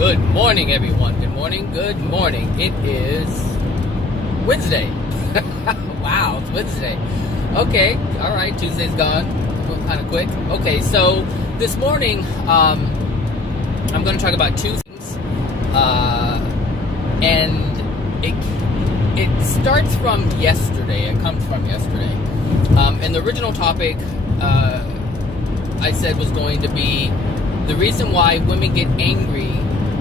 Good morning, everyone. Good morning. Good morning. It is Wednesday. Wow, it's Wednesday. Okay, all right. Tuesday's gone. Went kind of quick. Okay, so this morning, I'm going to talk about two things, and it starts from yesterday. It comes from yesterday, and the original topic I said was going to be the reason why women get angry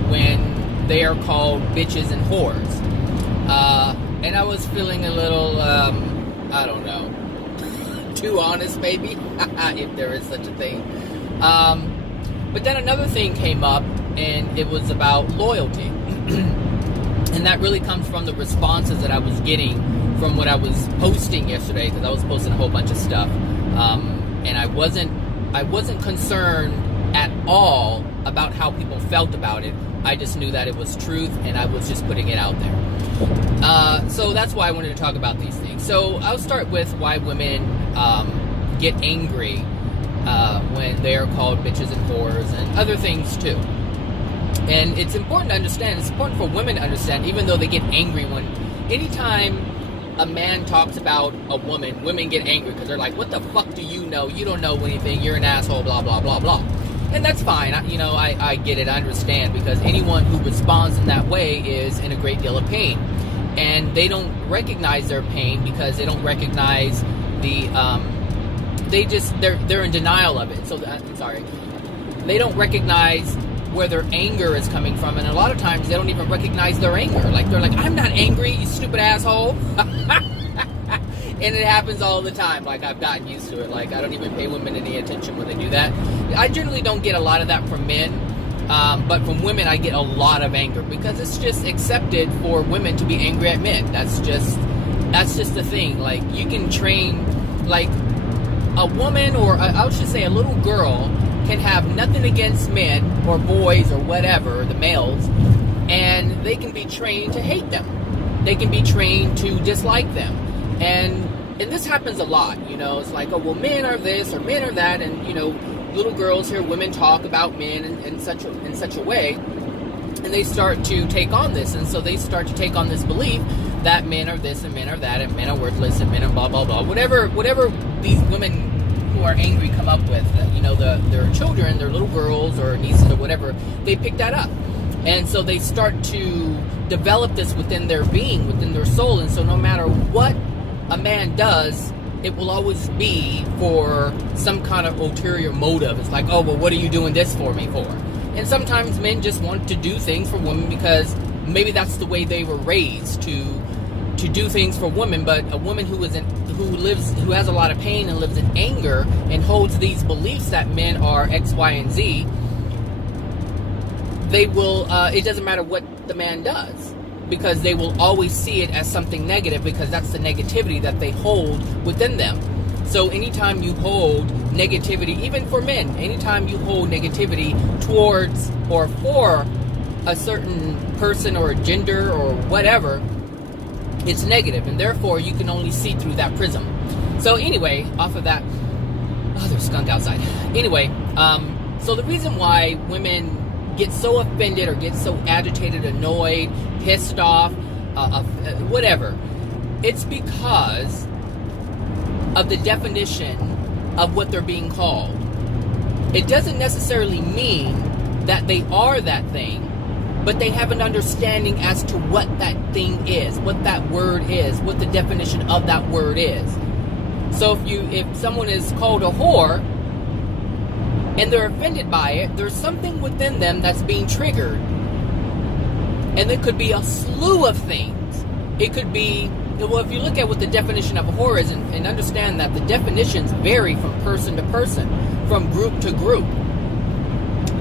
when they are called bitches and whores. And I was feeling a little, I don't know, too honest maybe, if there is such a thing. But then another thing came up, and it was about loyalty. And that really comes from the responses that I was getting from what I was posting yesterday, because I was posting a whole bunch of stuff. And I wasn't concerned at all about how people felt about it. I just knew that it was truth, and I was just putting it out there. So that's why I wanted to talk about these things. So I'll start with why women get angry when they are called bitches and whores and other things too. And it's important to understand, it's important for women to understand, even though they get angry when, anytime a man talks about a woman, women get angry because they're like, what the fuck do you know? You don't know anything. You're an asshole, blah, blah, blah, blah. And that's fine. I get it. I understand, because anyone who responds in that way is in a great deal of pain. And they don't recognize their pain because they don't recognize they're in denial of it. So, I'm sorry. They don't recognize where their anger is coming from. And a lot of times they don't even recognize their anger. Like, they're like, I'm not angry, you stupid asshole. And it happens all the time. Like, I've gotten used to it. Like, I don't even pay women any attention when they do that. I generally don't get a lot of that from men, but from women I get a lot of anger, because it's just accepted for women to be angry at men. That's just the thing. Like, you can train, like, a woman, or I should say a little girl, can have nothing against men or boys or whatever, the males, and they can be trained to hate them. They can be trained to dislike them. And this happens a lot, it's like, oh, well, men are this or men are that, and, little girls hear women talk about men in such a way, and they start to take on this, and so they start to take on this belief that men are this and men are that, and men are worthless and men are blah, blah, blah, whatever these women who are angry come up with, their children, their little girls or nieces or whatever, they pick that up. And so they start to develop this within their being, within their soul, and so no matter what a man does, it will always be for some kind of ulterior motive. It's like, oh, well, what are you doing this for me for? And sometimes men just want to do things for women because maybe that's the way they were raised, to do things for women. But a woman who has a lot of pain and lives in anger and holds these beliefs that men are X, Y, and Z, they will, it doesn't matter what the man does, because they will always see it as something negative, because that's the negativity that they hold within them. So anytime you hold negativity, even for men, anytime you hold negativity towards or for a certain person or a gender or whatever, it's negative, and therefore you can only see through that prism. So anyway, off of that, oh, there's a skunk outside. Anyway, so the reason why women get so offended or get so agitated, annoyed, pissed off, whatever, it's because of the definition of what they're being called. It doesn't necessarily mean that they are that thing, but they have an understanding as to what that thing is, what that word is, what the definition of that word is. So if someone is called a whore and they're offended by it, there's something within them that's being triggered. And there could be a slew of things. It could be, well, if you look at what the definition of a whore is, and understand that the definitions vary from person to person, from group to group.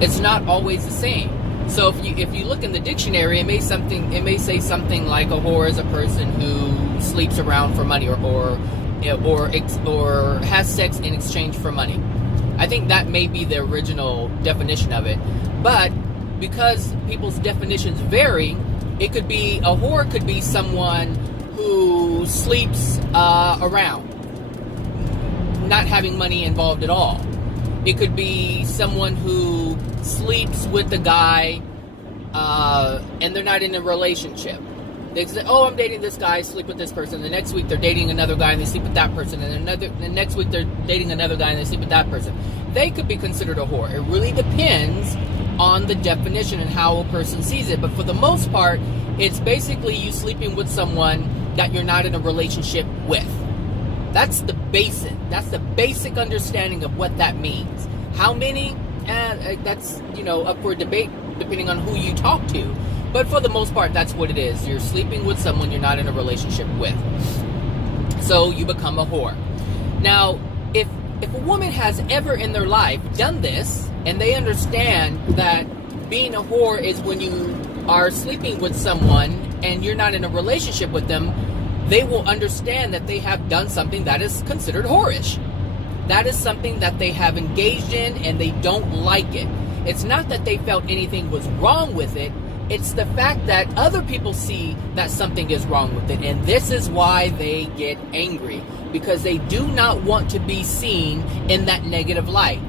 It's not always the same. So if you look in the dictionary, it may say something like a whore is a person who sleeps around for money, or has sex in exchange for money. I think that may be the original definition of it. But because people's definitions vary, it could be, a whore could be someone who sleeps around, not having money involved at all. It could be someone who sleeps with the guy and they're not in a relationship. They say, oh, I'm dating this guy, sleep with this person. The next week they're dating another guy and they sleep with that person. And the next week they're dating another guy and they sleep with that person. They could be considered a whore. It really depends on the definition and how a person sees it. But for the most part, it's basically you sleeping with someone that you're not in a relationship with. That's the basic understanding of what that means. How many? That's, up for debate depending on who you talk to. But for the most part, that's what it is. You're sleeping with someone you're not in a relationship with. So you become a whore. Now, if a woman has ever in their life done this, and they understand that being a whore is when you are sleeping with someone and you're not in a relationship with them, they will understand that they have done something that is considered whorish. That is something that they have engaged in and they don't like it. It's not that they felt anything was wrong with it. It's the fact that other people see that something is wrong with it. And this is why they get angry. Because they do not want to be seen in that negative light.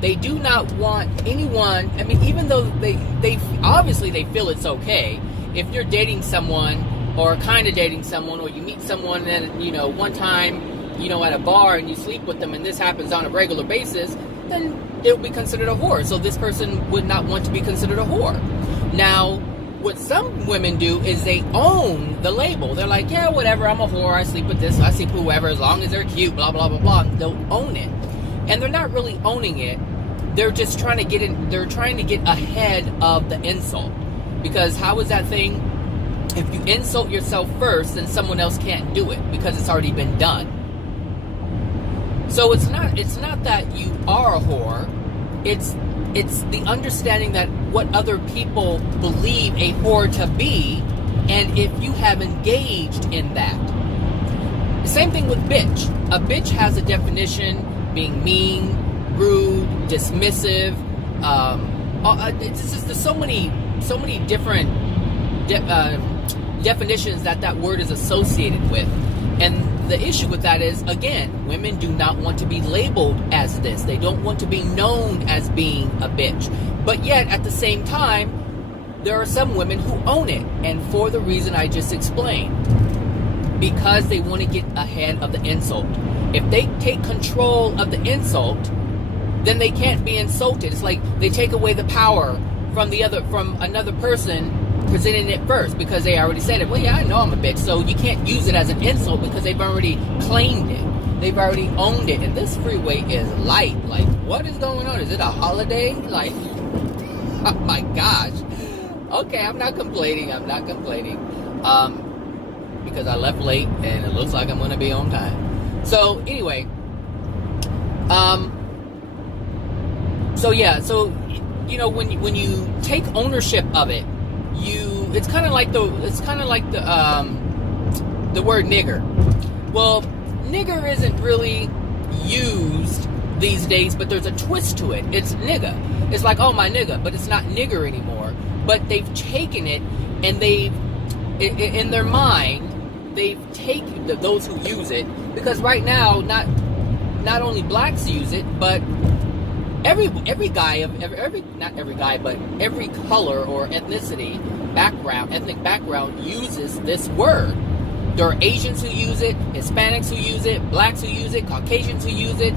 They do not want anyone, even though they obviously they feel it's okay. If you're dating someone or kind of dating someone, or you meet someone at, one time, at a bar and you sleep with them and this happens on a regular basis, then it will be considered a whore. So this person would not want to be considered a whore. Now, what some women do is they own the label. They're like, yeah, whatever, I'm a whore, I sleep with this, I sleep with whoever, as long as they're cute, blah, blah, blah, blah. They'll own it. And they're not really owning it. They're just trying to get ahead of the insult. Because how is that thing? If you insult yourself first, then someone else can't do it because it's already been done. So it's not that you are a whore. It's the understanding that what other people believe a whore to be, and if you have engaged in that. The same thing with bitch. A bitch has a definition, being mean, rude, dismissive. There's so many different definitions that word is associated with. And the issue with that is, again, women do not want to be labeled as this. They don't want to be known as being a bitch. But yet, at the same time, there are some women who own it. And for the reason I just explained. Because they want to get ahead of the insult. If they take control of the insult, then they can't be insulted. It's like they take away the power from another person presenting it first, because they already said it. Well, yeah, I know I'm a bitch, so you can't use it as an insult because they've already claimed it. They've already owned it. And this freeway is light. Like, what is going on? Is it a holiday? Like, oh my gosh. Okay, I'm not complaining. Because I left late and it looks like I'm going to be on time. So, anyway. When you take ownership of it, it's kind of like the word nigger. Well, nigger isn't really used these days, but there's a twist to it. It's nigga. It's like, oh, my nigga, but it's not nigger anymore. But they've taken it, and in their mind, they've taken those who use it, because right now, not only blacks use it, but every color or ethnic background uses this word. There are Asians who use it, Hispanics who use it, blacks who use it, Caucasians who use it,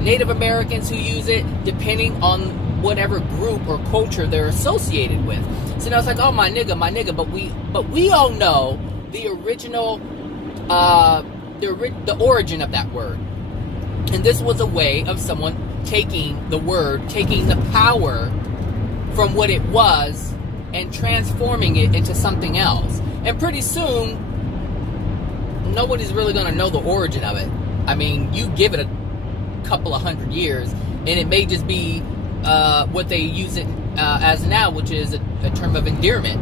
Native Americans who use it, depending on whatever group or culture they're associated with. So now it's like, oh, my nigga, but we all know the original, the origin of that word. And this was a way of someone taking the power from what it was and transforming it into something else. And pretty soon, nobody's really going to know the origin of it. I mean, you give it a couple of 100 years, and it may just be what they use it as now, which is a term of endearment.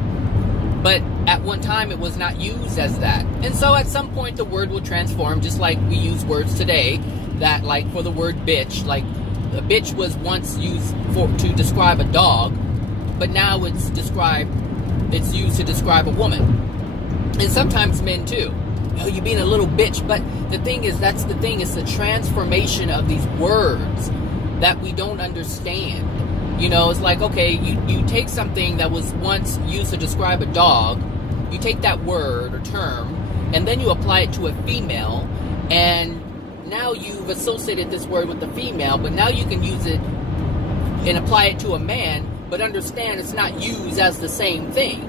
But at one time, it was not used as that. And so at some point, the word will transform, just like we use words today, that, like, for the word bitch, like, a bitch was once used to describe a dog, but now it's used to describe a woman. And sometimes men too. Oh, you being a little bitch. But the thing is, it's the transformation of these words that we don't understand. You know, it's like, okay, you take something that was once used to describe a dog, you take that word or term, and then you apply it to a female, and now you've associated this word with the female, but now you can use it and apply it to a man, but understand it's not used as the same thing.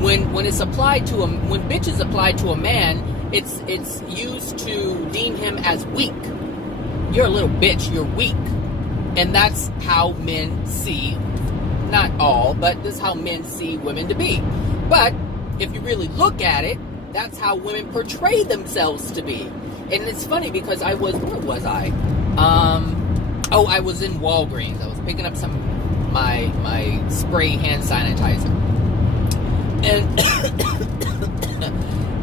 When it's applied to when bitch is applied to a man, it's used to deem him as weak. You're a little bitch, you're weak. And that's how men see, not all, but this is how men see women to be. But if you really look at it, that's how women portray themselves to be. And it's funny because where was I? I was in Walgreens. I was picking up my spray hand sanitizer.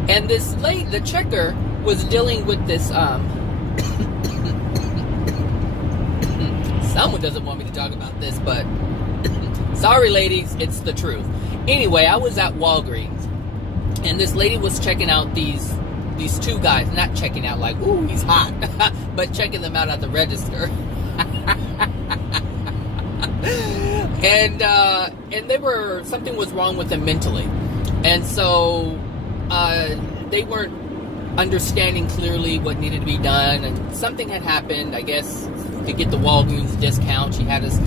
And this lady, the checker, was dealing with this, someone doesn't want me to talk about this, but sorry ladies, it's the truth. Anyway, I was at Walgreens, and this lady was checking out these two guys, not checking out like, ooh, he's hot, but checking them out at the register. And something was wrong with them mentally. And so they weren't understanding clearly what needed to be done, and something had happened, I guess, to get the Walgreens discount. She had us,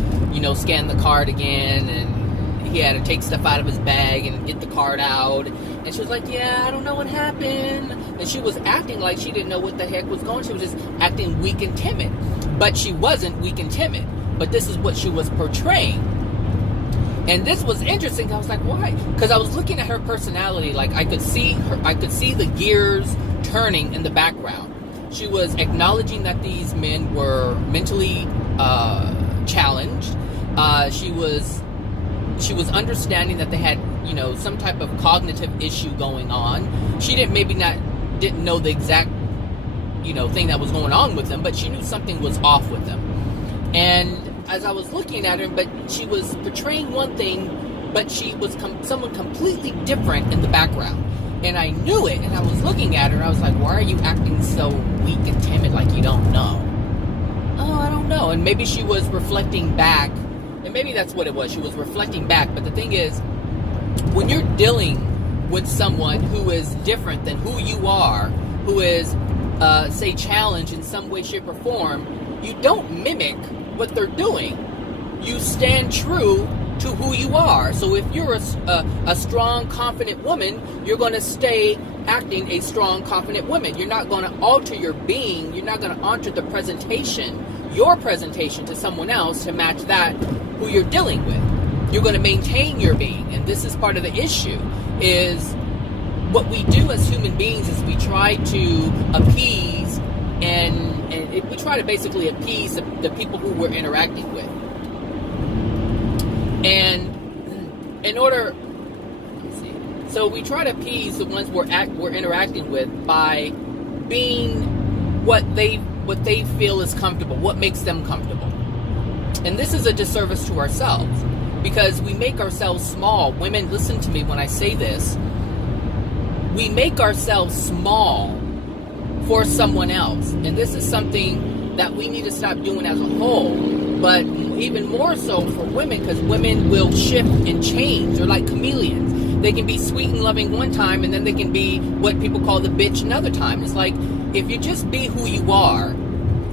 scan the card again, and he had to take stuff out of his bag and get the card out. And she was like, yeah, I don't know what happened. And she was acting like she didn't know what the heck was going on. She was just acting weak and timid. But she wasn't weak and timid. But this is what she was portraying. And this was interesting. I was like, why? Because I was looking at her personality. Like, I could see the gears turning in the background. She was acknowledging that these men were mentally challenged. She was understanding that they had, some type of cognitive issue going on. She didn't know the exact, thing that was going on with them, but she knew something was off with them. And as I was looking at her, but she was portraying one thing, but she was someone completely different in the background. And I knew it, and I was looking at her, and I was like, why are you acting so weak and timid like you don't know? Oh, I don't know. And maybe she was reflecting back, and maybe that's what it was. She was reflecting back. But the thing is, when you're dealing with someone who is different than who you are, who is, say, challenged in some way, shape, or form, you don't mimic what they're doing. You stand true to who you are. So if you're a strong, confident woman, you're going to stay acting a strong, confident woman. You're not going to alter your being. You're not going to alter the presentation, your presentation to someone else to match that who you're dealing with. You're going to maintain your being. And this is part of the issue, is what we do as human beings is we try to appease and we try to basically appease the people who we're interacting with. And in order, so we try to appease the ones we're interacting with by being what they feel is comfortable, what makes them comfortable. And this is a disservice to ourselves, because we make ourselves small. Women, listen to me when I say this. We make ourselves small for someone else. And this is something that we need to stop doing as a whole, but even more so for women, because women will shift and change. They're like chameleons. They can be sweet and loving one time, and then they can be what people call the bitch another time. It's like, if you just be who you are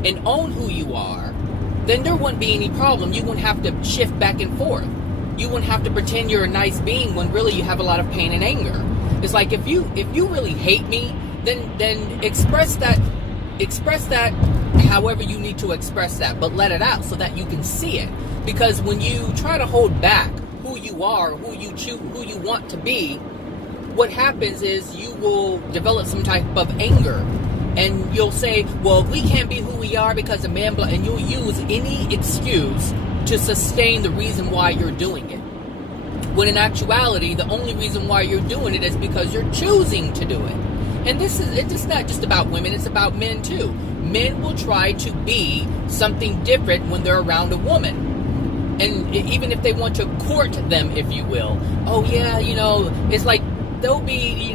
and own who you are, then there wouldn't be any problem. You wouldn't have to shift back and forth. You wouldn't have to pretend you're a nice being when really you have a lot of pain and anger. It's like, if you really hate me, then express that however you need to express that, but let it out so that you can see it. Because when you try to hold back who you are, who you choose, who you want to be, what happens is you will develop some type of anger, and you'll say, well, we can't be who we are because a man, and you'll use any excuse to sustain the reason why you're doing it. When in actuality, the only reason why you're doing it is because you're choosing to do it. And it's not just about women, it's about men too. Men will try to be something different when they're around a woman. And even if they want to court them, if you will. Oh yeah, it's like they'll be,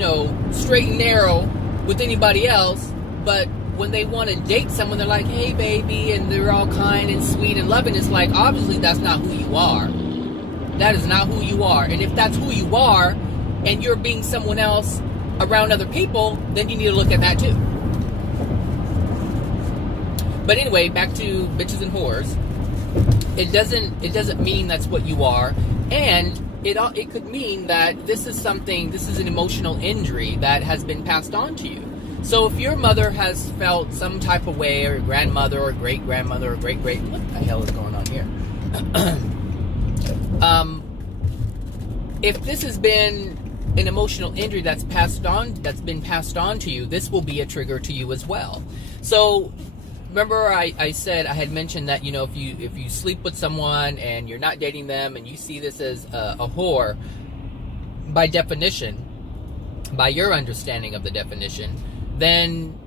straight and narrow with anybody else, but when they want to date someone, they're like, hey baby, and they're all kind and sweet and loving. It's like, obviously that's not who you are. That is not who you are. And if that's who you are and you're being someone else around other people, then you need to look at that too. But anyway, back to bitches and whores. It doesn't mean that's what you are, and it could mean that this is an emotional injury that has been passed on to you. So if your mother has felt some type of way, or grandmother, or great grandmother, or great, what the hell is going on here? If this has been an emotional injury that's been passed on to you, this will be a trigger to you as well. So remember I said, I had mentioned that, if you sleep with someone and you're not dating them and you see this as a whore, by definition, by your understanding of the definition, then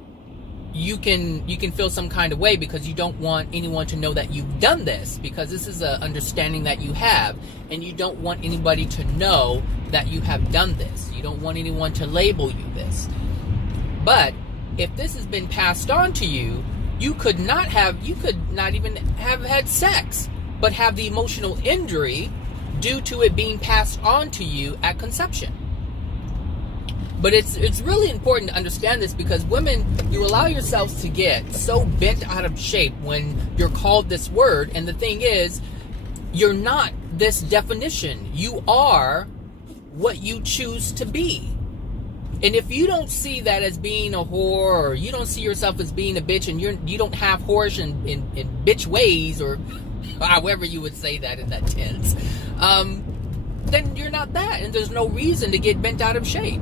you can feel some kind of way because you don't want anyone to know that you've done this, because this is an understanding that you have, and you don't want anybody to know that you have done this. You don't want anyone to label you this. But if this has been passed on to you, you could not even have had sex, but have the emotional injury due to it being passed on to you at conception. But it's really important to understand this, because women, you allow yourselves to get so bent out of shape when you're called this word. And the thing is, you're not this definition. You are what you choose to be. And if you don't see that as being a whore, or you don't see yourself as being a bitch, and you don't have whorish and bitch ways, or however you would say that in that tense, then you're not that. And there's no reason to get bent out of shape.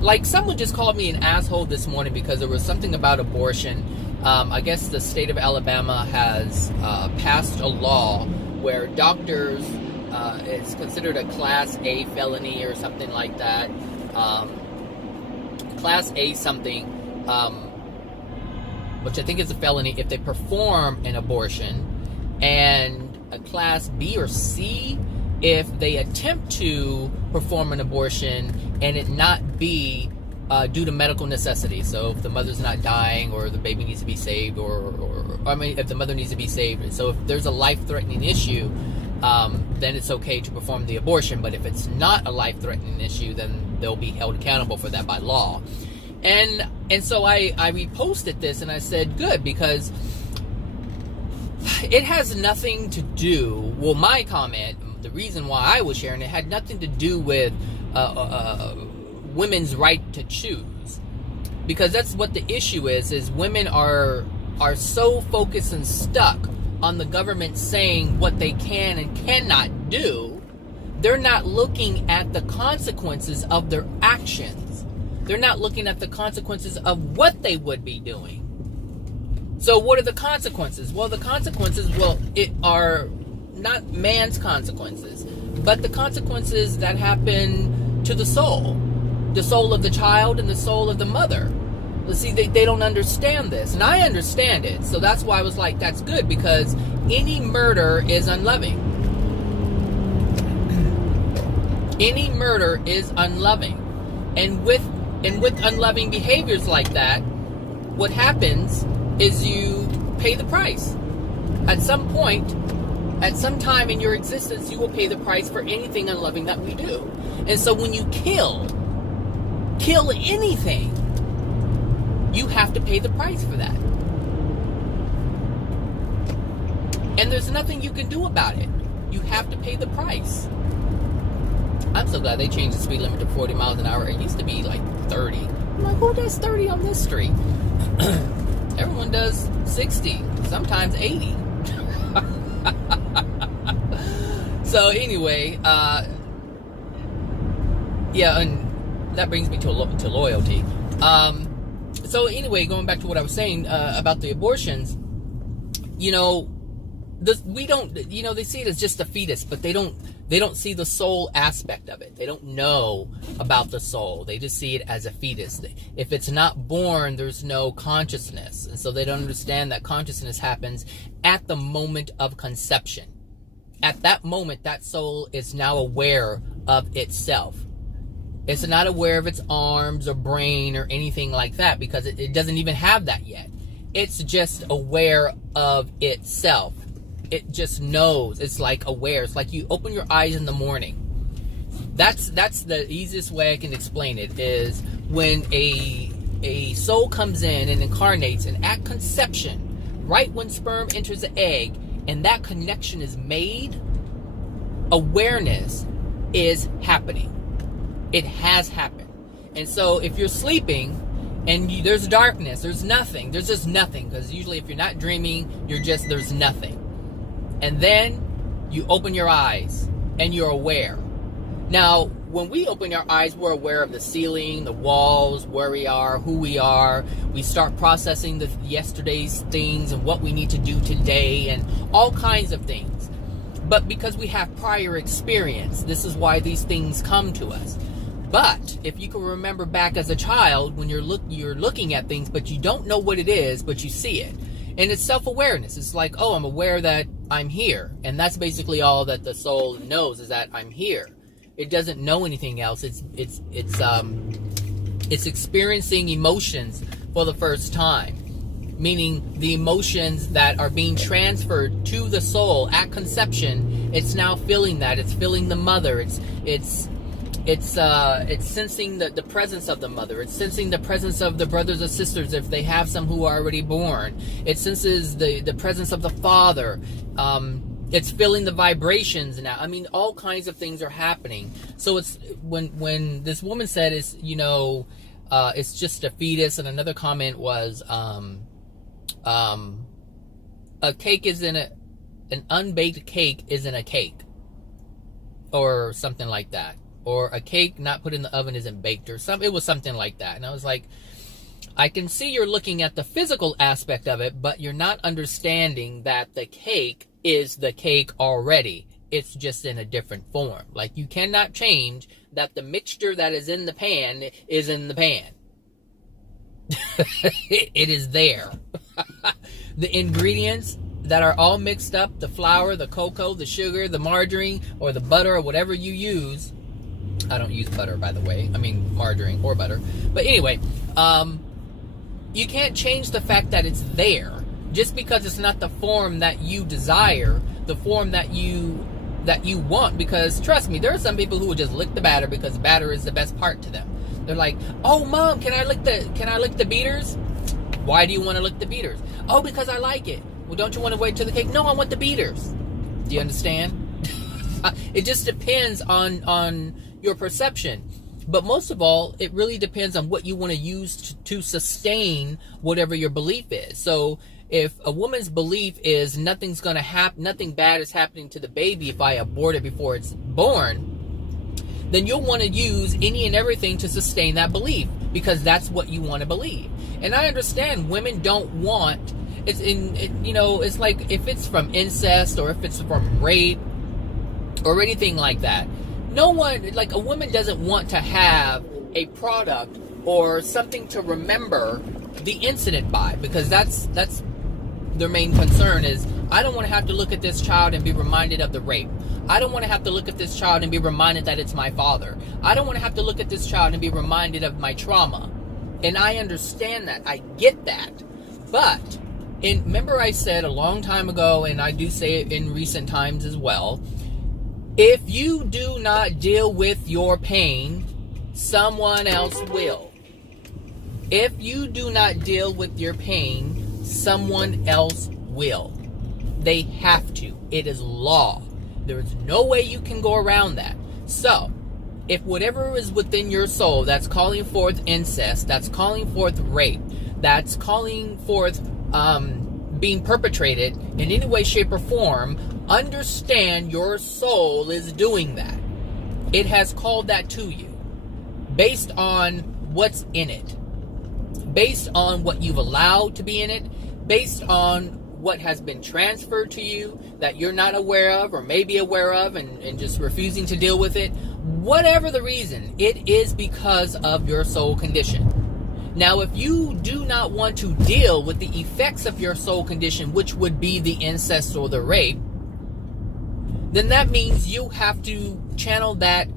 Like, someone just called me an asshole this morning because there was something about abortion. I guess the state of Alabama has passed a law where doctors, it's considered a Class A felony or something like that. Class A something, which I think is a felony if they perform an abortion, and a Class B or C if they attempt to perform an abortion and it not be due to medical necessity. So if the mother's not dying, or the baby needs to be saved, or if the mother needs to be saved. So if there's a life-threatening issue, then it's okay to perform the abortion. But if it's not a life-threatening issue, then they'll be held accountable for that by law. And so I reposted this, and I said, good, because it has nothing to do, well, my comment, the reason why I was sharing it, had nothing to do with women's right to choose. Because that's what the issue is women are so focused and stuck on the government saying what they can and cannot do. They're not looking at the consequences of their actions. They're not looking at the consequences of what they would be doing. So what are the consequences? Well, the consequences, are not man's consequences, but the consequences that happen to the soul of the child and the soul of the mother. Let's see, they don't understand this, and I understand it. So that's why I was like, that's good, because any murder is unloving. Any murder is unloving. And with unloving behaviors like that, what happens is you pay the price. At some point, at some time in your existence, you will pay the price for anything unloving that we do. And so when you kill anything, you have to pay the price for that. And there's nothing you can do about it. You have to pay the price. I'm so glad they changed the speed limit to 40 miles an hour. It used to be like 30. I'm like, who does 30 on this street? Everyone does 60, sometimes 80. So anyway, yeah, and that brings me to loyalty. So anyway, going back to what I was saying about the abortions, they see it as just a fetus, but they don't see the soul aspect of it. They don't know about the soul. They just see it as a fetus. If it's not born, there's no consciousness. And so they don't understand that consciousness happens at the moment of conception. At that moment, that soul is now aware of itself. It's not aware of its arms or brain or anything like that, because it doesn't even have that yet. It's just aware of itself. It just knows. It's like aware. It's like you open your eyes in the morning. That's the easiest way I can explain it, is when a soul comes in and incarnates, and at conception, right when sperm enters the egg and that connection is made, awareness is happening. It has happened. And so if you're sleeping and there's darkness, there's just nothing, because usually if you're not dreaming, there's nothing. And then you open your eyes and you're aware. Now, when we open our eyes, we're aware of the ceiling, the walls, where we are, who we are. We start processing the yesterday's things and what we need to do today and all kinds of things. But because we have prior experience, this is why these things come to us. But if you can remember back as a child, when you're looking at things, but you don't know what it is, but you see it. And it's self-awareness. It's like, oh, I'm aware that I'm here. And that's basically all that the soul knows, is that I'm here. It doesn't know anything else. It's experiencing emotions for the first time, meaning the emotions that are being transferred to the soul at conception. It's now feeling that. It's feeling the mother. It's sensing the presence of the mother. It's sensing the presence of the brothers or sisters if they have some who are already born. It senses the presence of the father. It's feeling the vibrations now. I mean, all kinds of things are happening. So it's when this woman said it's just a fetus, and another comment was a cake isn't an unbaked cake isn't a cake, or something like that. Or a cake not put in the oven isn't baked, or something. It was something like that. And I was like, I can see you're looking at the physical aspect of it, but you're not understanding that the cake is the cake already. It's just in a different form. Like, you cannot change that the mixture that is in the pan is in the pan. It is there. The ingredients that are all mixed up, the flour, the cocoa, the sugar, the margarine, or the butter, or whatever you use. I don't use butter, by the way. I mean margarine or butter. But anyway, you can't change the fact that it's there. Just because it's not the form that you desire, the form that you want. Because trust me, there are some people who will just lick the batter because batter is the best part to them. They're like, "Oh, Mom, can I lick the beaters?" Why do you want to lick the beaters? Oh, because I like it. Well, don't you want to wait till the cake? No, I want the beaters. Do you understand? It just depends on your perception. But most of all, it really depends on what you want to use to sustain whatever your belief is. So if a woman's belief is nothing bad is happening to the baby if I abort it before it's born, then you'll want to use any and everything to sustain that belief, because that's what you want to believe. And I understand women don't want, it's like if it's from incest or if it's from rape or anything like that. No one, like a woman doesn't want to have a product or something to remember the incident by, because that's their main concern is, I don't want to have to look at this child and be reminded of the rape. I don't want to have to look at this child and be reminded that it's my father. I don't want to have to look at this child and be reminded of my trauma. And I understand that. I get that. But, remember I said a long time ago, and I do say it in recent times as well, if you do not deal with your pain, someone else will. If you do not deal with your pain, someone else will. They have to. It is law. There is no way you can go around that. So, if whatever is within your soul that's calling forth incest, that's calling forth rape, that's calling forth being perpetrated in any way, shape, or form, understand your soul is doing that. It has called that to you based on what's in it, based on what you've allowed to be in it, based on what has been transferred to you that you're not aware of or maybe aware of and just refusing to deal with it. Whatever the reason, it is because of your soul condition. Now, if you do not want to deal with the effects of your soul condition, which would be the incest or the rape, then that means you have to channel that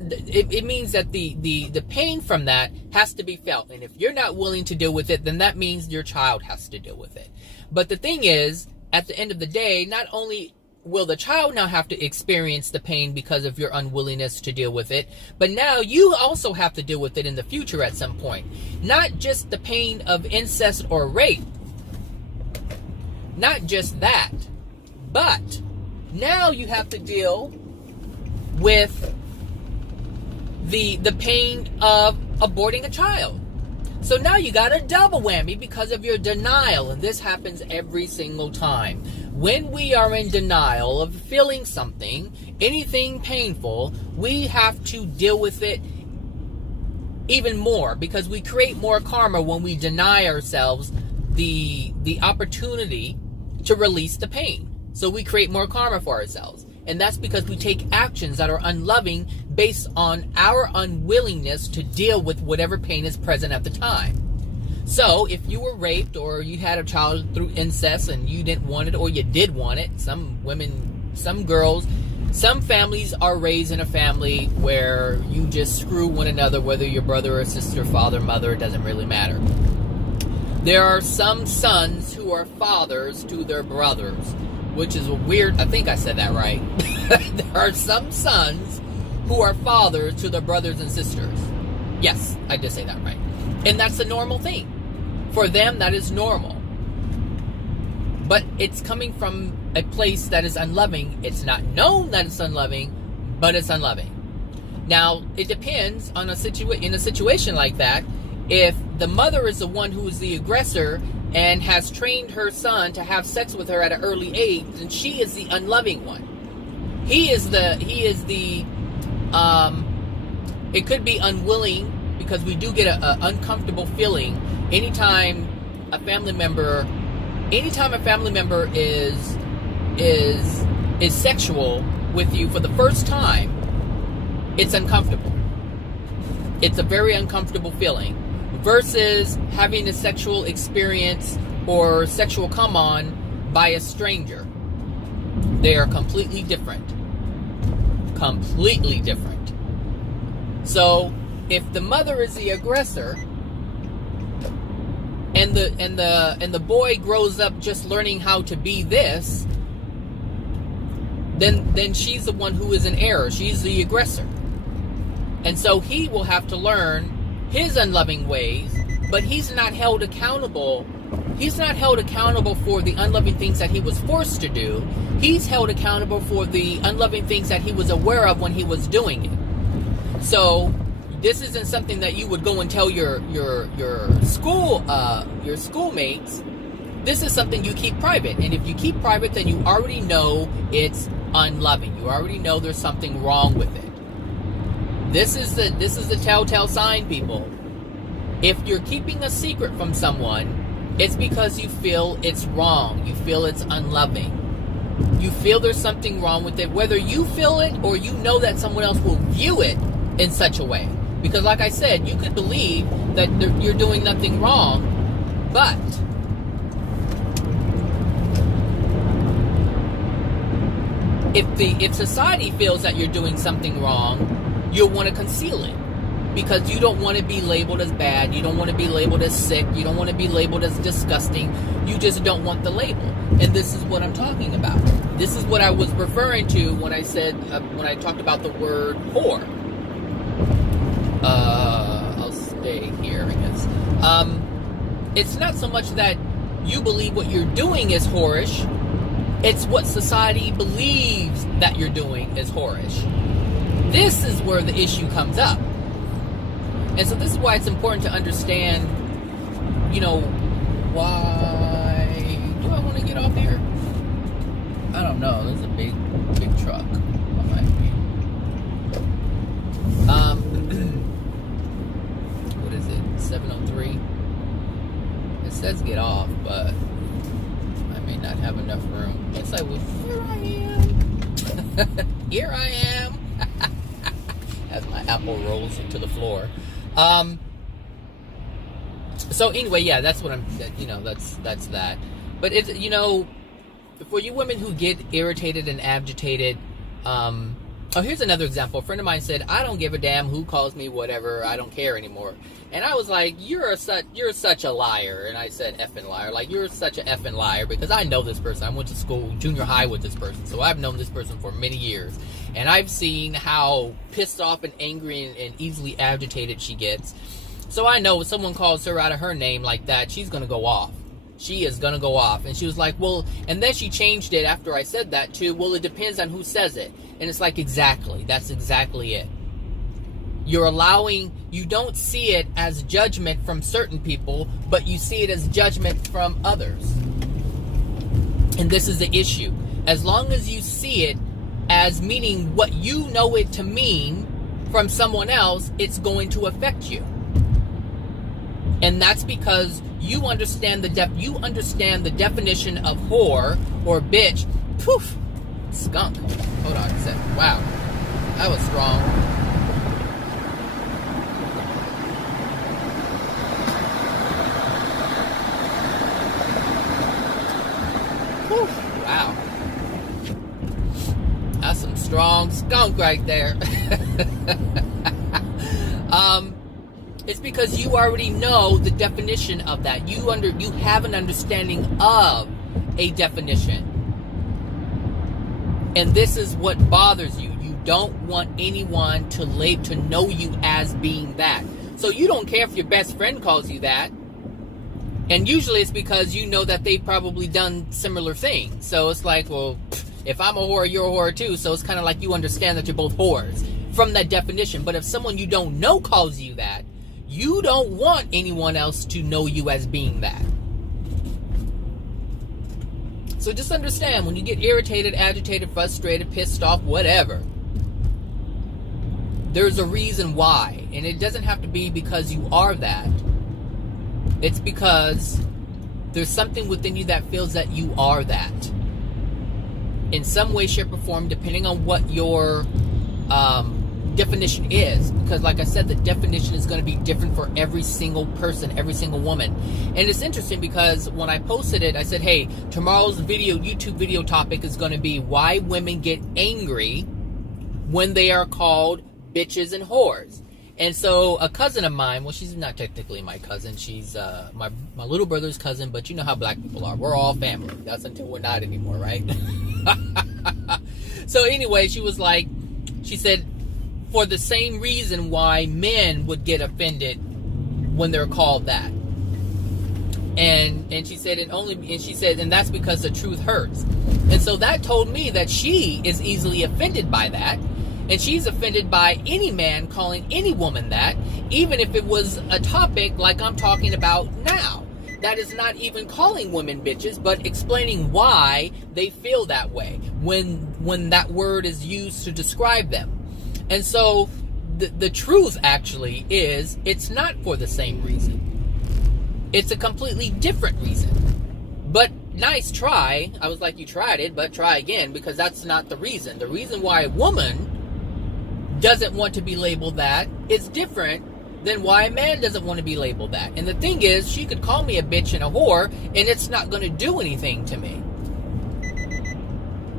it means that the pain from that has to be felt. And if you're not willing to deal with it, then that means your child has to deal with it. But the thing is, at the end of the day, not only will the child now have to experience the pain because of your unwillingness to deal with it, but now you also have to deal with it in the future at some point. Not just the pain of incest or rape. Not just that. But now you have to deal with the pain of aborting a child. So now you got a double whammy because of your denial. And this happens every single time. When we are in denial of feeling something, anything painful, we have to deal with it even more, because we create more karma when we deny ourselves the opportunity to release the pain. So we create more karma for ourselves. And that's because we take actions that are unloving based on our unwillingness to deal with whatever pain is present at the time. So if you were raped, or you had a child through incest and you didn't want it, or you did want it, some women, some girls, some families are raised in a family where you just screw one another, whether you're brother or sister, father, mother, it doesn't really matter. There are some sons who are fathers to their brothers, which is a weird, I think I said that right. There are some sons who are fathers to their brothers and sisters. Yes, I did say that right. And that's a normal thing. For them, that is normal. But it's coming from a place that is unloving. It's not known that it's unloving, but it's unloving. Now, it depends on in a situation like that. If the mother is the one who is the aggressor and has trained her son to have sex with her at an early age, then she is the unloving one. It could be unwilling, because we do get an uncomfortable feeling anytime a family member is sexual with you for the first time. It's uncomfortable. It's a very uncomfortable feeling, versus having a sexual experience or sexual come on by a stranger. They are completely different. Completely different. So if the mother is the aggressor, and the boy grows up just learning how to be this, then she's the one who is in error. She's the aggressor. And so he will have to learn his unloving ways, but he's not held accountable. He's not held accountable for the unloving things that he was forced to do. He's held accountable for the unloving things that he was aware of when he was doing it. So this isn't something that you would go and tell your schoolmates. This is something you keep private. And if you keep private, then you already know it's unloving. You already know there's something wrong with it. This is the telltale sign, people. If you're keeping a secret from someone, it's because you feel it's wrong. You feel it's unloving. You feel there's something wrong with it, whether you feel it or you know that someone else will view it in such a way. Because like I said, you could believe that you're doing nothing wrong, but if society feels that you're doing something wrong, you'll want to conceal it, because you don't want to be labeled as bad. You don't want to be labeled as sick. You don't want to be labeled as disgusting. You just don't want the label. And this is what I'm talking about. This is what I was referring to when I said, when I talked about the word whore. I'll stay here, I guess. It's not so much that you believe what you're doing is whorish. It's what society believes that you're doing is whorish. This is where the issue comes up. And so this is why it's important to understand, why do I want to get off here? I don't know. There's a big truck behind me. What is it? 703? It says get off, but I may not have enough room. Yes, I will. Here I am. Here I am. As my apple rolls into the floor. So anyway, yeah, that's what that's that. But it's, for you women who get irritated and agitated, Oh, here's another example. A friend of mine said, I don't give a damn who calls me whatever. I don't care anymore. And I was like, you're such a liar. And I said, effing liar. Like, you're such an effing liar, because I know this person. I went to school, junior high with this person. So I've known this person for many years. And I've seen how pissed off and angry and easily agitated she gets. So I know if someone calls her out of her name like that, she's going to go off. She is going to go off. And she was like, well, and then she changed it after I said that too. Well, it depends on who says it. And it's like, exactly. That's exactly it. You don't see it as judgment from certain people, but you see it as judgment from others. And this is the issue. As long as you see it as meaning what you know it to mean from someone else, it's going to affect you. And that's because you understand the definition of whore or bitch. Poof, skunk. Hold on a second. Wow, that was strong. Poof, wow, that's some strong skunk right there. It's because you already know the definition of that. You have an understanding of a definition. And this is what bothers you. You don't want anyone to know you as being that. So you don't care if your best friend calls you that. And usually it's because you know that they've probably done similar things. So it's like, well, if I'm a whore, you're a whore too. So it's kind of like you understand that you're both whores from that definition. But if someone you don't know calls you that, you don't want anyone else to know you as being that. So just understand, when you get irritated, agitated, frustrated, pissed off, whatever, there's a reason why. And it doesn't have to be because you are that. It's because there's something within you that feels that you are that. In some way, shape, or form, depending on what your definition is, because like I said, the definition is going to be different for every single person, every single woman. And it's interesting because when I posted it, I said, hey, tomorrow's YouTube video topic is going to be why women get angry when they are called bitches and whores. And so a cousin of mine, well, she's not technically my cousin, she's my little brother's cousin, but you know how black people are, we're all family. That's until we're not anymore, right? So anyway, she said, for the same reason why men would get offended when they're called that. And she said, and that's because the truth hurts. And so that told me that she is easily offended by that. And she's offended by any man calling any woman that, even if it was a topic like I'm talking about now. That is not even calling women bitches, but explaining why they feel that way when that word is used to describe them. And so the truth actually is, it's not for the same reason. It's a completely different reason. But nice try. I was like, you tried it, but try again, because that's not the reason. The reason why a woman doesn't want to be labeled that is different than why a man doesn't want to be labeled that. And the thing is, she could call me a bitch and a whore, and it's not going to do anything to me.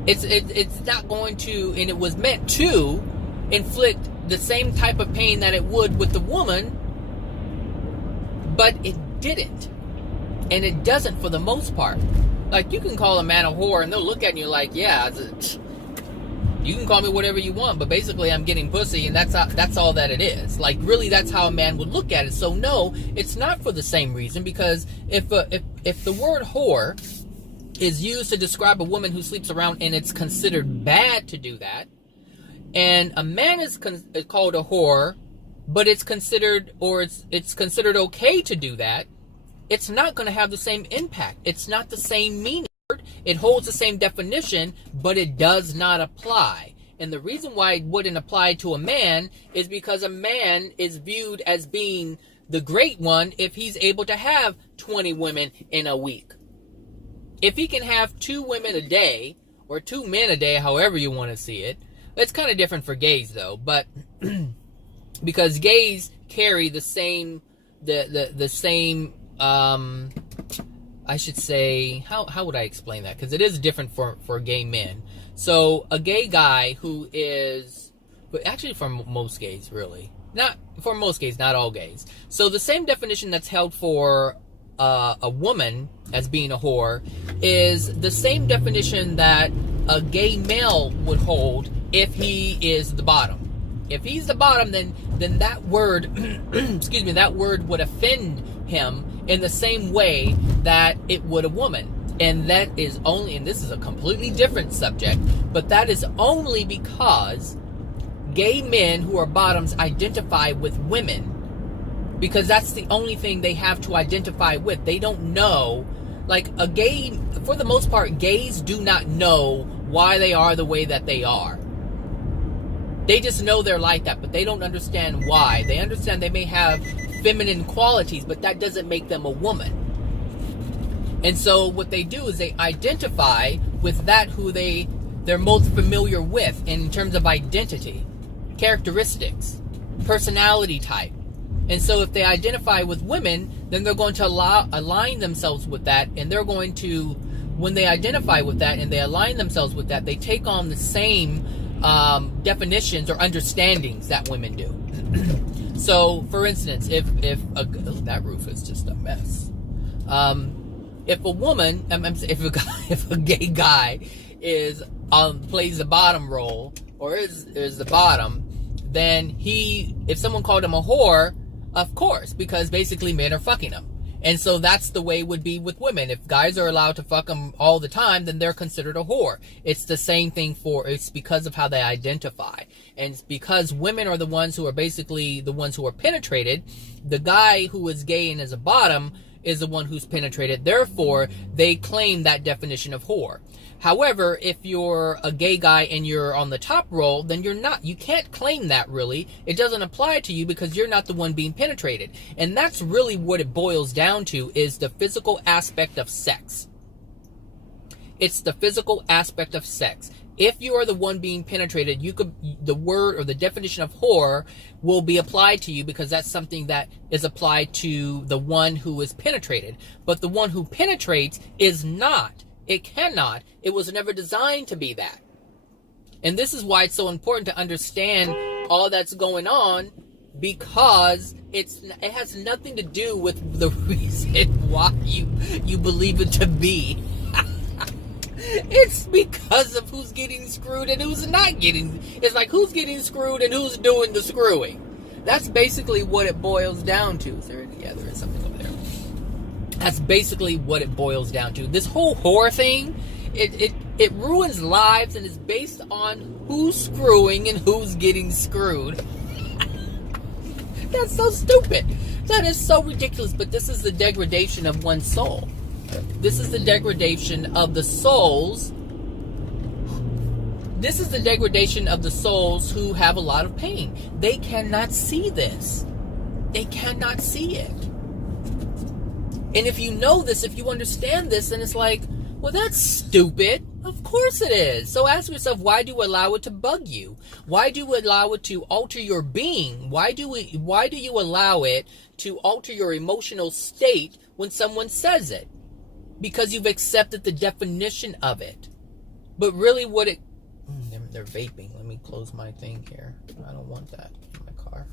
It's not going to, and it was meant to inflict the same type of pain that it would with the woman, but it didn't. And it doesn't for the most part. Like, you can call a man a whore and they'll look at you like, yeah, you can call me whatever you want, but basically I'm getting pussy, and that's all that it is. Like, really, that's how a man would look at it. So no, it's not for the same reason, because if the word whore is used to describe a woman who sleeps around and it's considered bad to do that, and a man is called a whore, but it's considered considered okay to do that, it's not going to have the same impact. It's not the same meaning. It holds the same definition, but it does not apply. And the reason why it wouldn't apply to a man is because a man is viewed as being the great one if he's able to have 20 women in a week. If he can have 2 women a day, or 2 men a day, however you want to see it. It's kind of different for gays, though, but because gays carry the same, the same, I should say, how would I explain that? Because it is different for gay men. So a gay guy who is but actually for most gays, really. Not for most gays, not all gays. So the same definition that's held for a woman as being a whore is the same definition that a gay male would hold if he is the bottom. If he's the bottom, then that word, excuse me, that word would offend him in the same way that it would a woman. And that is only, and this is a completely different subject, but that is only because gay men who are bottoms identify with women, because that's the only thing they have to identify with. They don't know, like a gay, for the most part, gays do not know why they are the way that they are. They just know they're like that, but they don't understand why. They understand they may have feminine qualities, but that doesn't make them a woman. And so what they do is they identify with that who they're most familiar with in terms of identity, characteristics, personality type. And so if they identify with women, then they're going to align themselves with that, and they're going to, when they identify with that and they align themselves with that, they take on the same definitions or understandings that women do. So, for instance, if that roof is just a mess. If a woman, if a gay guy plays the bottom role or is the bottom, then if someone called him a whore, of course, because basically men are fucking him. And so that's the way it would be with women. If guys are allowed to fuck them all the time, then they're considered a whore. It's the same thing it's because of how they identify. And it's because women are the ones who are basically the ones who are penetrated. The guy who is gay and is a bottom is the one who's penetrated. Therefore, they claim that definition of whore. However, if you're a gay guy and you're on the top role, then you're not. You can't claim that, really. It doesn't apply to you because you're not the one being penetrated. And that's really what it boils down to, is the physical aspect of sex. It's the physical aspect of sex. If you are the one being penetrated, the word or the definition of whore will be applied to you, because that's something that is applied to the one who is penetrated. But the one who penetrates is not. It cannot. It was never designed to be that. And this is why it's so important to understand all that's going on, because it has nothing to do with the reason why you believe it to be. It's because of who's getting screwed and who's not getting. It's like who's getting screwed and who's doing the screwing. That's basically what it boils down to. Is there something over there? That's basically what it boils down to. This whole whore thing, it ruins lives and is based on who's screwing and who's getting screwed. That's so stupid. That is so ridiculous. But this is the degradation of one's soul. This is the degradation of the souls. This is the degradation of the souls who have a lot of pain. They cannot see this. They cannot see it. And if you know this, if you understand this, then it's like, well, that's stupid. Of course it is. So ask yourself, why do you allow it to bug you? Why do you allow it to alter your being? Why do you allow it to alter your emotional state when someone says it? Because you've accepted the definition of it. But really what it... They're vaping. Let me close my thing here. I don't want that in my car.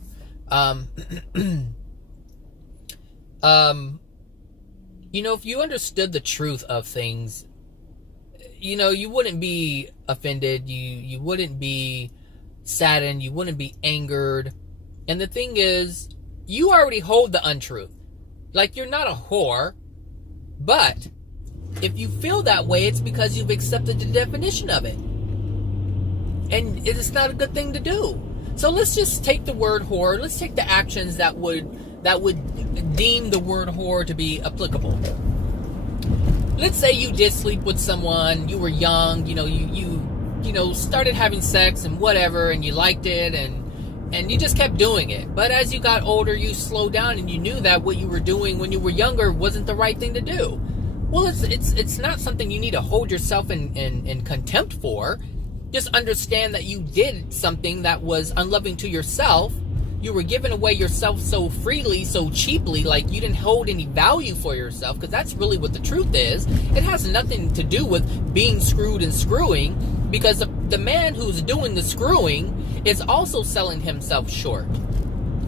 If you understood the truth of things, you wouldn't be offended. You wouldn't be saddened. You wouldn't be angered. And the thing is, you already hold the untruth. Like, you're not a whore. But if you feel that way, it's because you've accepted the definition of it. And it's not a good thing to do. So let's just take the word whore. Let's take the actions that would deem the word whore to be applicable. Let's say you did sleep with someone, you were young, you started having sex and whatever, and you liked it, and you just kept doing it. But as you got older, you slowed down and you knew that what you were doing when you were younger wasn't the right thing to do. Well, it's not something you need to hold yourself in contempt for. Just understand that you did something that was unloving to yourself. You were giving away yourself so freely, so cheaply, like you didn't hold any value for yourself, because that's really what the truth is. It has nothing to do with being screwed and screwing, because the man who's doing the screwing is also selling himself short.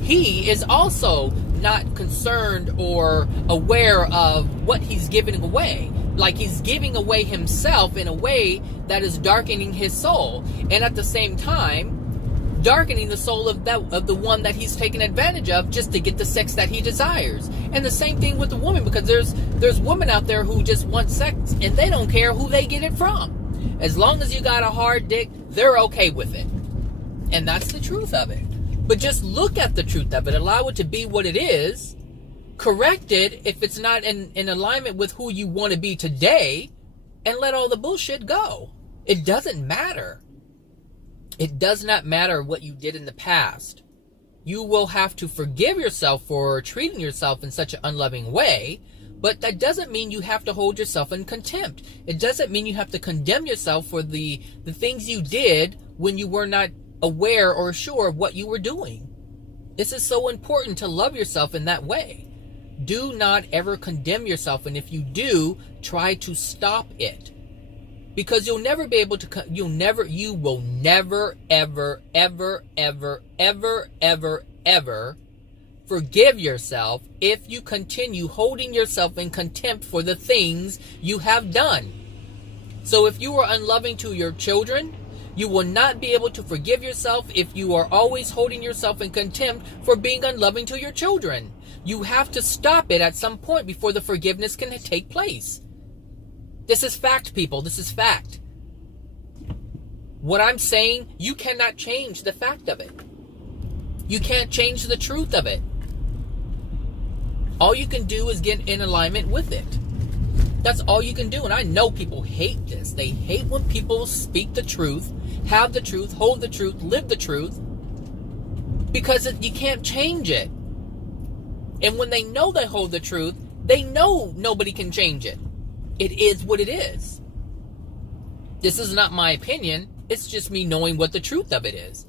He is also not concerned or aware of what he's giving away. Like he's giving away himself in a way that is darkening his soul. And at the same time, darkening the soul of the one that he's taken advantage of just to get the sex that he desires. And the same thing with the woman, because there's women out there who just want sex and they don't care who they get it from. As long as you got a hard dick, they're okay with it. And that's the truth of it. But just look at the truth of it. Allow it to be what it is. Correct it if it's not in alignment with who you want to be today. And let all the bullshit go. It doesn't matter. It does not matter what you did in the past. You will have to forgive yourself for treating yourself in such an unloving way. But that doesn't mean you have to hold yourself in contempt. It doesn't mean you have to condemn yourself for the things you did when you were not aware or sure of what you were doing. This is so important to love yourself in that way. Do not ever condemn yourself, and if you do, try to stop it. Because you'll never be able to, you will never, ever, ever, ever, ever, ever, ever forgive yourself if you continue holding yourself in contempt for the things you have done. So if you are unloving to your children, you will not be able to forgive yourself if you are always holding yourself in contempt for being unloving to your children. You have to stop it at some point before the forgiveness can take place. This is fact, people. This is fact. What I'm saying, you cannot change the fact of it. You can't change the truth of it. All you can do is get in alignment with it. That's all you can do. And I know people hate this. They hate when people speak the truth, have the truth, hold the truth, live the truth, because you can't change it. And when they know they hold the truth, they know nobody can change it. It is what it is. This is not my opinion. It's just me knowing what the truth of it is.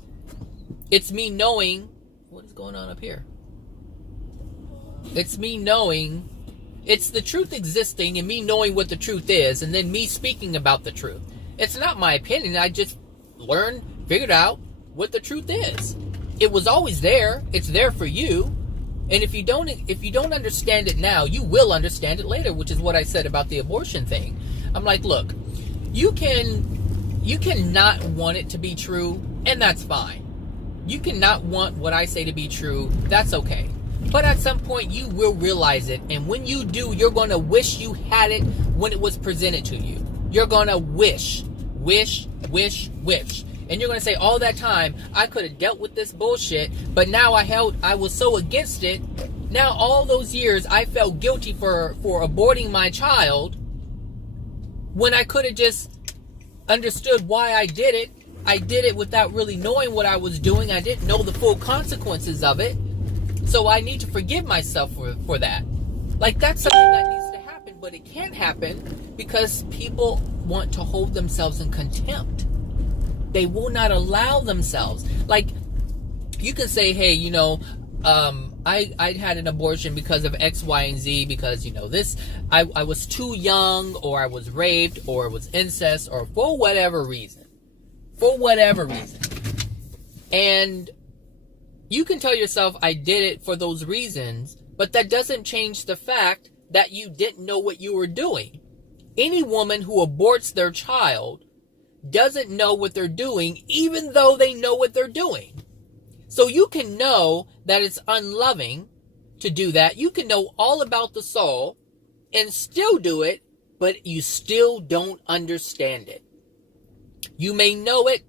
It's me knowing what is going on up here. It's me knowing, it's the truth existing and me knowing what the truth is, and then me speaking about the truth. It's not my opinion. I just figured out what the truth is. It was always there. It's there for you. And if you don't understand it now, you will understand it later, which is what I said about the abortion thing. I'm like, look, you cannot want it to be true, and that's fine. You cannot want what I say to be true. That's okay. But at some point, you will realize it. And when you do, you're going to wish you had it when it was presented to you. You're going to wish. And you're going to say, all that time, I could have dealt with this bullshit, but now I was so against it. Now, all those years, I felt guilty for aborting my child when I could have just understood why I did it. I did it without really knowing what I was doing. I didn't know the full consequences of it. So I need to forgive myself for that. Like, that's something that needs to happen, but it can't happen because people want to hold themselves in contempt. They will not allow themselves. Like, you can say, hey, I had an abortion because of X, Y, and Z, because, I was too young, or I was raped, or it was incest, or for whatever reason. And you can tell yourself, I did it for those reasons, but that doesn't change the fact that you didn't know what you were doing. Any woman who aborts their child doesn't know what they're doing, even though they know what they're doing. So you can know that it's unloving to do that. You can know all about the soul and still do it, but you still don't understand it. You may know it,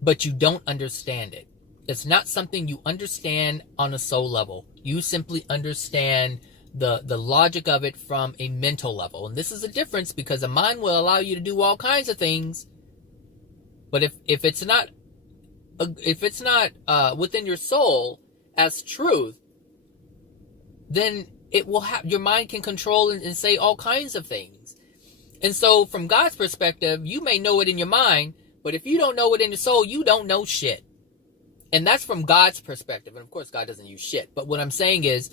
but you don't understand it. It's not something you understand on a soul level. You simply understand the logic of it from a mental level. And this is a difference, because the mind will allow you to do all kinds of things. But if it's not within your soul as truth, then it will your mind can control and say all kinds of things. And so from God's perspective, you may know it in your mind, but if you don't know it in your soul, you don't know shit. And that's from God's perspective. And of course, God doesn't use shit. But what I'm saying is,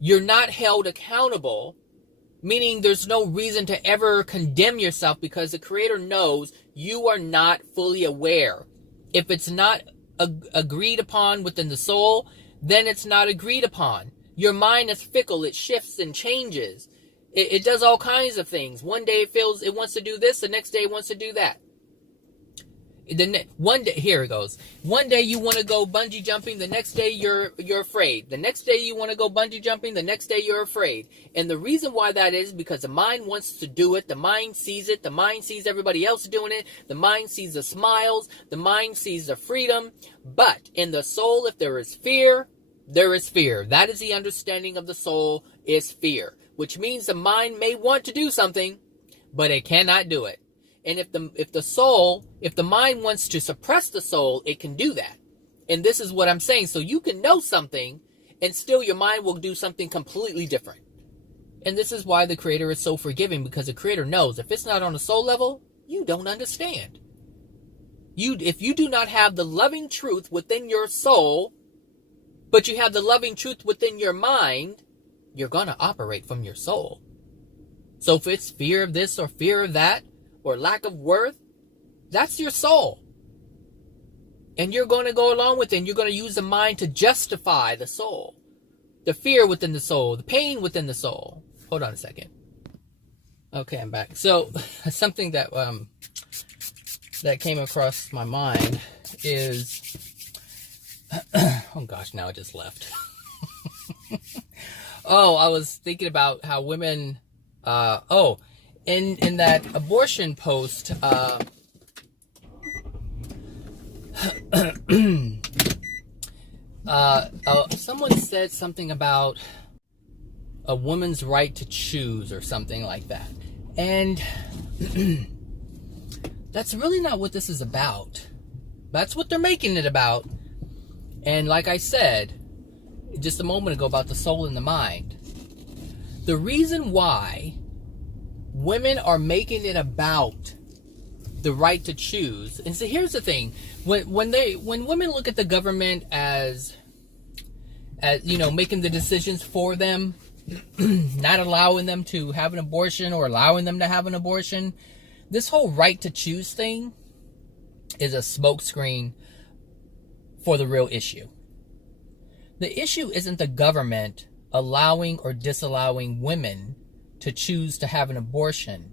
you're not held accountable Meaning there's no reason to ever condemn yourself because the Creator knows you are not fully aware. If it's not agreed upon within the soul, then it's not agreed upon. Your mind is fickle. It shifts and changes. It does all kinds of things. One day it feels it wants to do this. The next day it wants to do that. One day, here it goes. One day you want to go bungee jumping. The next day you're afraid. The next day you want to go bungee jumping. The next day you're afraid. And the reason why that is because the mind wants to do it. The mind sees it. The mind sees everybody else doing it. The mind sees the smiles. The mind sees the freedom. But in the soul, if there is fear, there is fear. That is the understanding of the soul, is fear. Which means the mind may want to do something, but it cannot do it. And if the mind wants to suppress the soul, it can do that. And this is what I'm saying. So you can know something and still your mind will do something completely different. And this is why the Creator is so forgiving, because the Creator knows if it's not on a soul level, you don't understand. If you do not have the loving truth within your soul, but you have the loving truth within your mind, you're going to operate from your soul. So if it's fear of this or fear of that, or lack of worth, that's your soul. And you're going to go along with it, and you're going to use the mind to justify the soul. The fear within the soul, the pain within the soul. Hold on a second. Okay, I'm back. So, something that came across my mind is... oh gosh, now it just left. Oh, I was thinking about how women... In that abortion post, someone said something about a woman's right to choose or something like that. And that's really not what this is about. That's what they're making it about. And like I said just a moment ago about the soul and the mind, the reason why women are making it about the right to choose. And so here's the thing. When women look at the government as making the decisions for them, not allowing them to have an abortion or allowing them to have an abortion, this whole right to choose thing is a smokescreen for the real issue. The issue isn't the government allowing or disallowing women to choose to have an abortion.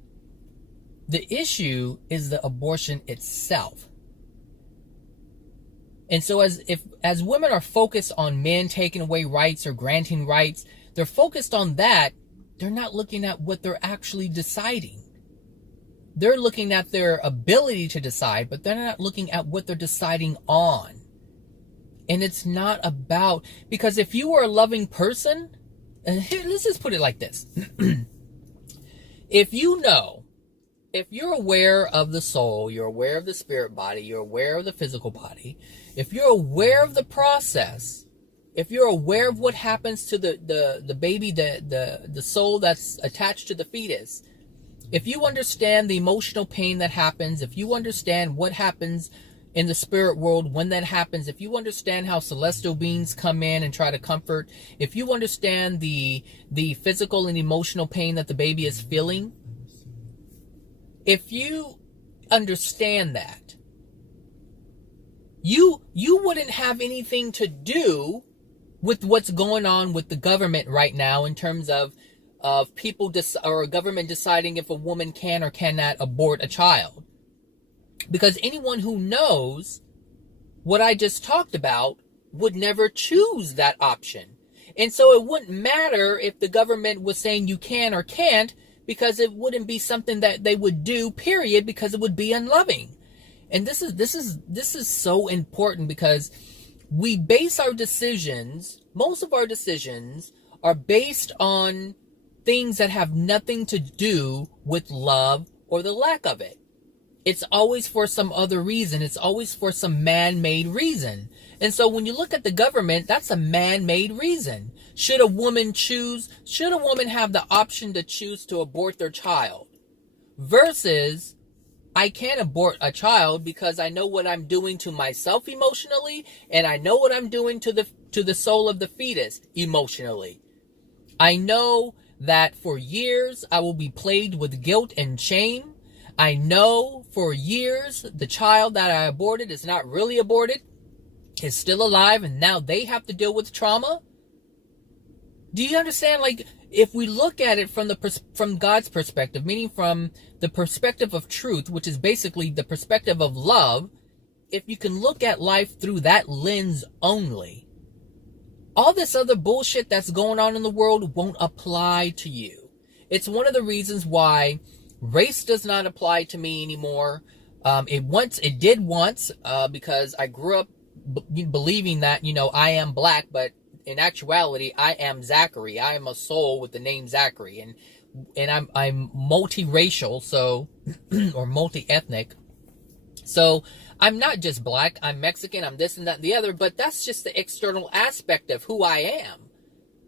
The issue is the abortion itself. And so as women are focused on men taking away rights or granting rights, they're focused on that. They're not looking at what they're actually deciding. They're looking at their ability to decide, but they're not looking at what they're deciding on. And it's not about, because if you were a loving person, and here, let's just put it like this. If you're aware of the soul, you're aware of the spirit body, you're aware of the physical body, if you're aware of the process, if you're aware of what happens to the baby, the soul that's attached to the fetus, if you understand the emotional pain that happens, if you understand what happens in the spirit world when that happens, if you understand how celestial beings come in and try to comfort, if you understand the physical and emotional pain that the baby is feeling, if you understand that, you wouldn't have anything to do with what's going on with the government right now in terms of people or a government deciding if a woman can or cannot abort a child. Because anyone who knows what I just talked about would never choose that option. And so it wouldn't matter if the government was saying you can or can't, because it wouldn't be something that they would do, period, because it would be unloving. And this is so important, because we base our decisions, most of our decisions are based on things that have nothing to do with love or the lack of it. It's always for some other reason. It's always for some man-made reason. And so when you look at the government, that's a man-made reason. Should a woman have the option to choose to abort their child? Versus, I can't abort a child because I know what I'm doing to myself emotionally, and I know what I'm doing to the soul of the fetus emotionally. I know that for years I will be plagued with guilt and shame. I know for years the child that I aborted is not really aborted, is still alive, and now they have to deal with trauma. Do you understand? Like, if we look at it from God's perspective, meaning from the perspective of truth, which is basically the perspective of love, if you can look at life through that lens only, all this other bullshit that's going on in the world won't apply to you. It's one of the reasons why race does not apply to me anymore. It did once, because I grew up believing that, I am black, but in actuality, I am Zachary. I am a soul with the name Zachary, and I'm multiracial, so or multi-ethnic. So I'm not just black. I'm Mexican. I'm this and that and the other. But that's just the external aspect of who I am.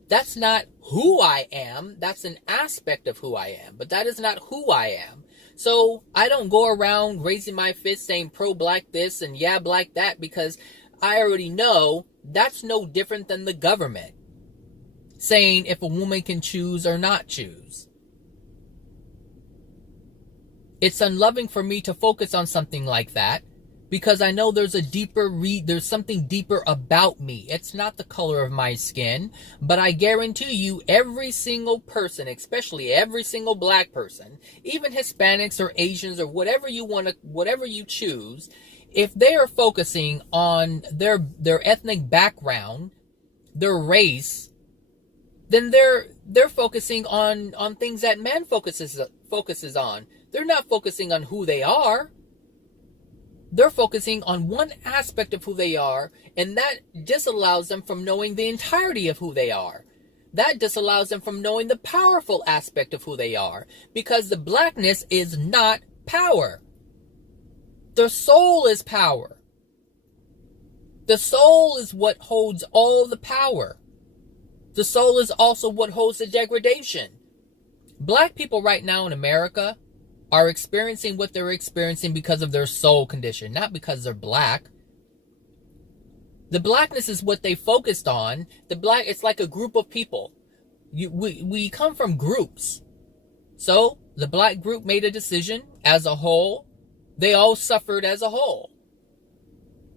That's not who I am. That's an aspect of who I am. But that is not who I am. So I don't go around raising my fist saying pro-black this and yeah, black that, because I already know that's no different than the government saying if a woman can choose or not choose. It's unloving for me to focus on something like that because I know there's there's something deeper about me. It's not the color of my skin, but I guarantee you every single person, especially every single black person, even Hispanics or Asians or whatever you choose, if they are focusing on their ethnic background, their race, then they're focusing on things that man focuses on. They're not focusing on who they are. They're focusing on one aspect of who they are, and that disallows them from knowing the entirety of who they are. That disallows them from knowing the powerful aspect of who they are, because the blackness is not power. The soul is power. The soul is what holds all the power. The soul is also what holds the degradation. Black people right now in America are experiencing what they're experiencing because of their soul condition, not because they're black. The blackness is what they focused on. It's like a group of people. We come from groups. So the black group made a decision as a whole. They all suffered as a whole.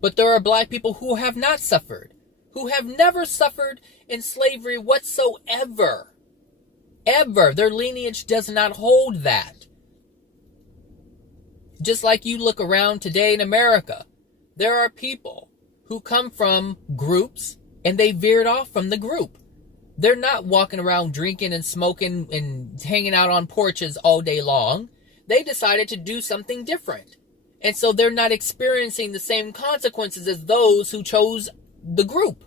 But there are black people who have not suffered, who have never suffered in slavery whatsoever. Ever. Their lineage does not hold that. Just like you look around today in America, there are people who come from groups and they veered off from the group. They're not walking around drinking and smoking and hanging out on porches all day long. They decided to do something different. And so they're not experiencing the same consequences as those who chose the group.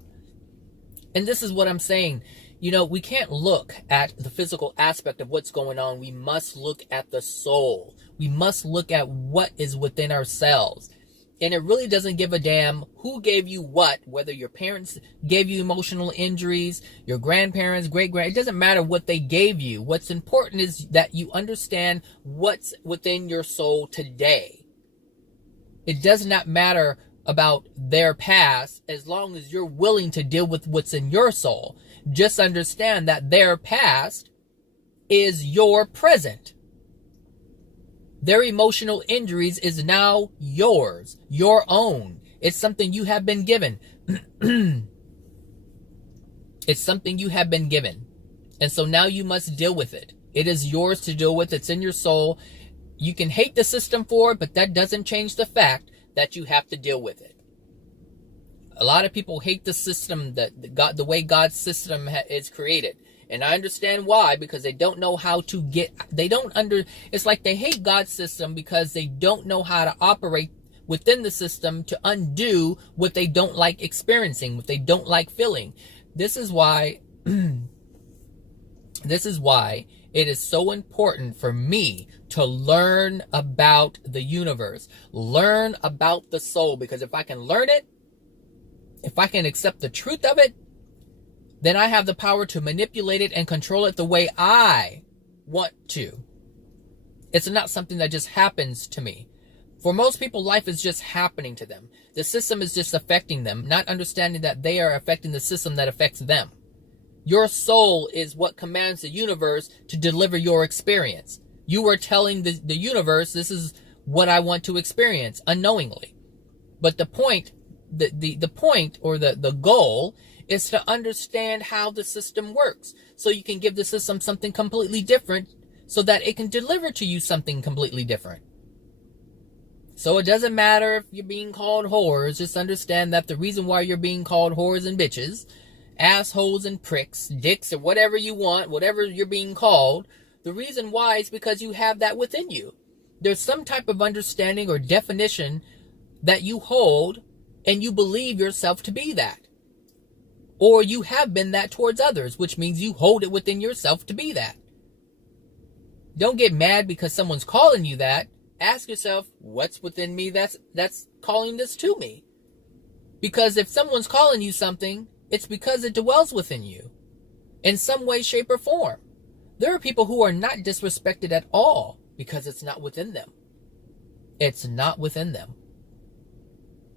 And this is what I'm saying. We can't look at the physical aspect of what's going on. We must look at the soul. We must look at what is within ourselves. And it really doesn't give a damn who gave you what, whether your parents gave you emotional injuries, your grandparents, it doesn't matter what they gave you. What's important is that you understand what's within your soul today. It does not matter about their past as long as you're willing to deal with what's in your soul. Just understand that their past is your present. Their emotional injuries is now yours, your own. It's something you have been given. It's something you have been given. And so now you must deal with it. It is yours to deal with. It's in your soul. You can hate the system for it, but that doesn't change the fact that you have to deal with it. A lot of people hate the system, the way God's system is created. And I understand why, because they don't know how to it's like they hate God's system because they don't know how to operate within the system to undo what they don't like experiencing, what they don't like feeling. This is why it is so important for me to learn about the universe, learn about the soul, because if I can learn it, if I can accept the truth of it, then I have the power to manipulate it and control it the way I want to. It's not something that just happens to me. For most people, life is just happening to them. The system is just affecting them, not understanding that they are affecting the system that affects them. Your soul is what commands the universe to deliver your experience. You are telling the universe, this is what I want to experience, unknowingly. But the point, the point or the goal is to understand how the system works. So you can give the system something completely different so that it can deliver to you something completely different. So it doesn't matter if you're being called whores. Just understand that the reason why you're being called whores and bitches, assholes and pricks, dicks, or whatever you want, whatever you're being called, the reason why is because you have that within you. There's some type of understanding or definition that you hold, and you believe yourself to be that. Or you have been that towards others, which means you hold it within yourself to be that. Don't get mad because someone's calling you that. Ask yourself, what's within me that's calling this to me? Because if someone's calling you something, it's because it dwells within you in some way, shape, or form. There are people who are not disrespected at all because it's not within them. It's not within them.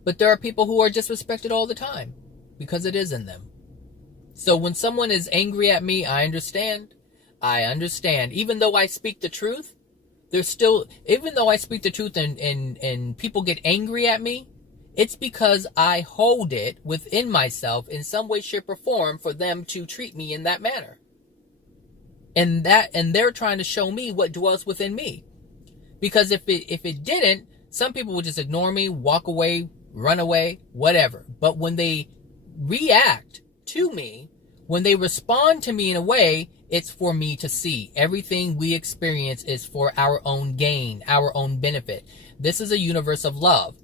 But there are people who are disrespected all the time because it is in them. So when someone is angry at me, I understand. I understand. Even though I speak the truth, there's still, even though I speak the truth and people get angry at me, it's because I hold it within myself in some way, shape, or form for them to treat me in that manner. And they're trying to show me what dwells within me. Because if it didn't, some people would just ignore me, walk away, run away, whatever. But when they react to me, when they respond to me in a way, it's for me to see. Everything we experience is for our own gain, our own benefit. This is a universe of love.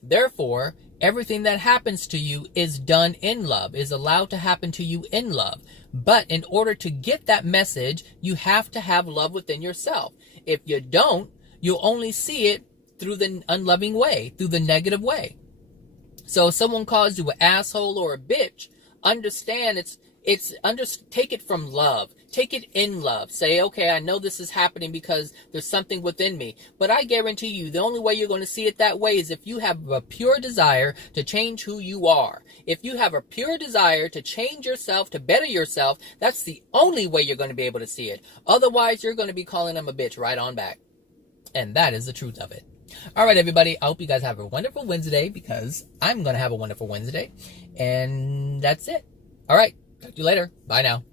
Therefore, everything that happens to you is done in love, is allowed to happen to you in love. But in order to get that message, you have to have love within yourself. If you don't, you'll only see it through the unloving way, through the negative way. So if someone calls you an asshole or a bitch, understand take it from love. Take it in love. Say, okay, I know this is happening because there's something within me. But I guarantee you, the only way you're going to see it that way is if you have a pure desire to change who you are. If you have a pure desire to change yourself, to better yourself, that's the only way you're going to be able to see it. Otherwise, you're going to be calling them a bitch right on back. And that is the truth of it. All right, everybody. I hope you guys have a wonderful Wednesday because I'm going to have a wonderful Wednesday. And that's it. All right. Talk to you later. Bye now.